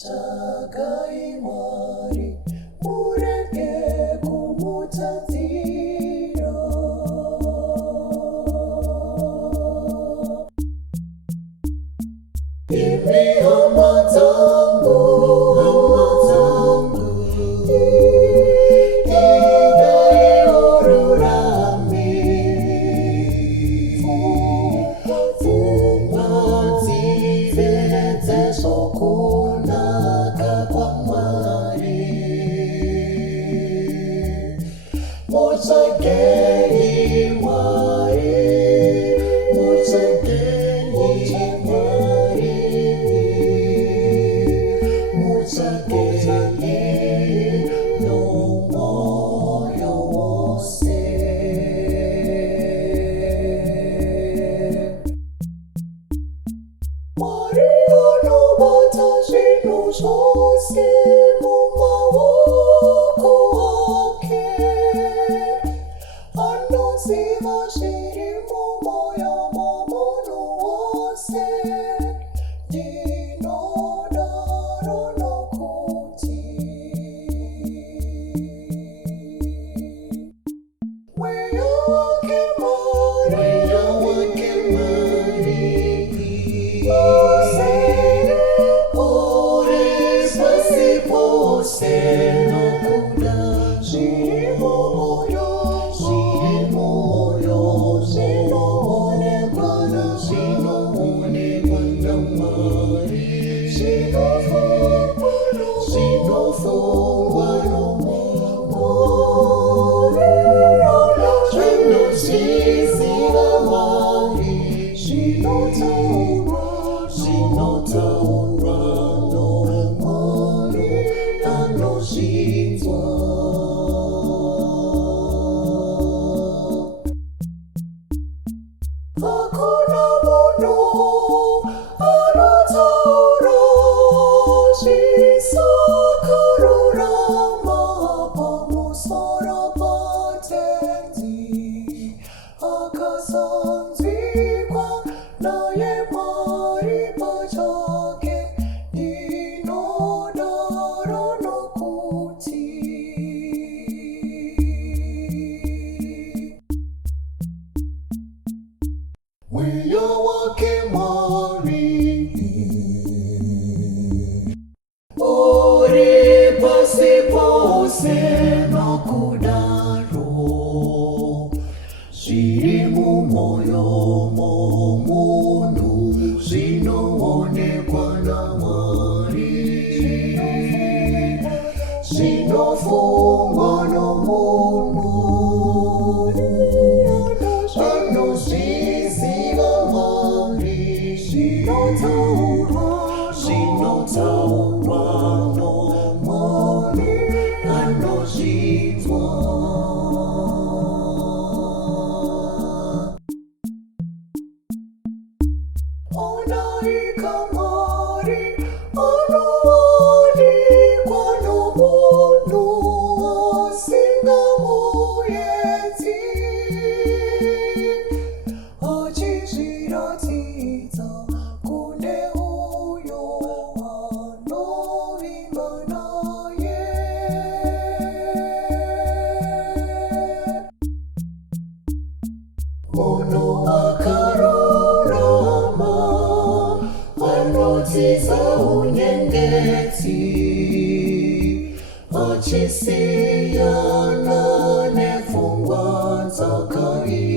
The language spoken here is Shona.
Tsvagai Mwari, murege kumutadzira. Imi hama dzangu, idai orurami, kumutadzira Shona Catholic Tsvagai Mwari, no moyo wose. Maria no batashi no shose mo mawoko ake, ano siva shiri mo moya momono wose. Dino daro no kuti, weya wake Mwari, hakuna muno anotaura zvisakarurama pamusoro patenzi, akasanzvikwa naye Mwari pachake. Ndinodaro nokuti weya wake Mwari uri pasi pose, nokudaro zviri mumoyo momunhu zvinoonekwa naMwari, zvinofungwa nomunhu anozviziva Mwari, zvinotaurwa noMwari anozvinzwa. Onai kamari anowanikwa nomunhu asingamuedzi, achizviratidza kune uyo anovimba naye. Munhu akarurama anodzidza unyengedzi, achisiyana nepfungwa dzakaipa.